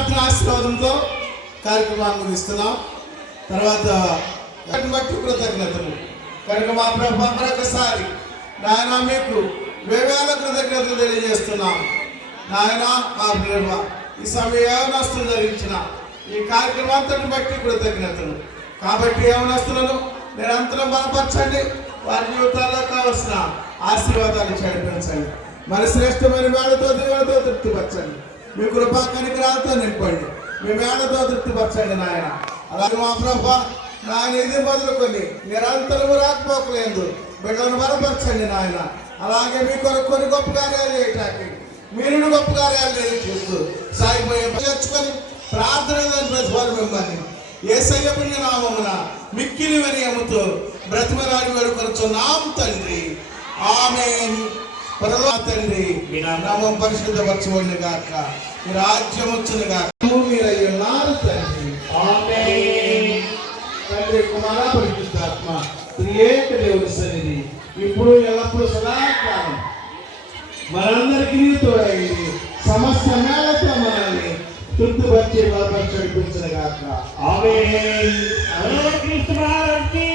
ప్రార్థన ఆశీర్వాదంతో కార్యక్రమాన్ని ముగిస్తున్నాం. తర్వాత బట్టి కృతజ్ఞతలు కనుక మా ప్రభు మరొకసారి నాయన మీకు వేవేల కృతజ్ఞతలు తెలియజేస్తున్నాం. నాయన మా ప్రభు ఈ సమయం యవనస్తులు ధరించిన ఈ కార్యక్రమాంతటిని బట్టి కృతజ్ఞతలు. కాబట్టి యవనస్తులను నిరంతరం బలపరచండి, వారి జీవితాల్లో కావలసిన ఆశీర్వాదాలు చేర్పించండి. మరి శ్రేష్టమైన వేళతో దేవులతో తృప్తిపరచండి. మీ కృపా కనికరాలతో నింపండి, మీ వేళతో తృప్తిపరచండి నాయన. అలాగే మా ప్రభు నాయన ఇది మొదలుకొని నిరంతరము రాకపోకలేదు బిడ్డలను బలపరచండి నాయన. అలాగే మీ కొరకు కొన్ని గొప్ప కార్యాలు చేయటానికి మీరు గొప్ప కార్యాలు చేస్తూ సాగిపోయే చేర్చుకొని ప్రార్థన ప్రతిఫలం మిమ్మల్ని యేసయ్య పుణ్య నామమున మిక్కిలి వినయముతో బ్రతిమలాడి వేడుకొనుచున్నాం తండ్రి. ఆమేన్. పరలోక తండ్రి మీ నామం పరిశుద్ధపరచబడును గాక, మీ రాజ్యం వచ్చును గాక. మీరై ఉన్నారు తండ్రి. ఆమేన్. తండ్రి కుమార పరిశుద్ధాత్మ త్రియేక దేవుని సన్నిధి ఇప్పుడు ఎల్లప్పుడూ సదాకాలం మనందరికీ తోడైంది. సమస్త మేళతో మనల్ని తృప్తిపరిచే బలపరిచి నడిపించును గాక. ఆమేన్. క్రీస్తు మహారాజుకి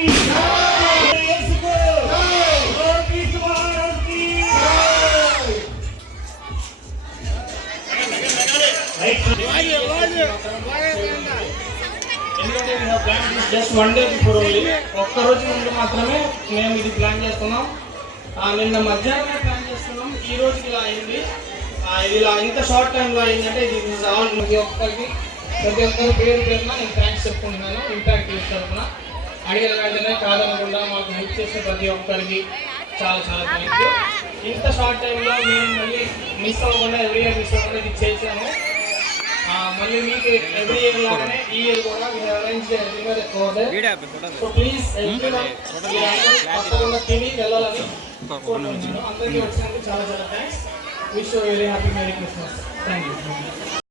జస్ట్ 1 డే బిఫోర్ ఓన్లీ, ఒక్కరోజు ముందు మాత్రమే మేము ఇది ప్లాన్ చేస్తున్నాం. నిన్న మధ్యాహ్నమే ప్లాన్ చేస్తున్నాం, ఈ రోజుకి ఇలా అయింది. ఇది ఇలా ఇంత షార్ట్ టైంలో అయిందంటే ఇది ఆల్ ప్రతి ఒక్కరికి పేరు పేరున నేను థ్యాంక్స్ చెప్పుకుంటున్నాను. ఇంపాక్ట్ యూస్ తరఫున అడిగిన వెంటనే కాదనకుండా మాకు హెల్ప్ చేసిన ప్రతి ఒక్కరికి చాలా చాలా థ్యాంక్ యూ. ఇంత షార్ట్ టైంలో మేము మళ్ళీ మిస్ అవ్వకుండా ఎవ్రీ ఇయర్ మిస్ అవ్వకుండా ఇది చేసాము. మళ్ళీ మీకు ఎవ్రీ ఇయర్ లాగానే ఈ ఇయర్ కూడా అరేంజ్ సో ప్లీజ్ తప్పకుండా తిని వెళ్ళాలని కోరుకుంటున్నాను. అందరికీ వచ్చినందుకు చాలా చాలా thanks. Wish you very happy merry Christmas. Thank you.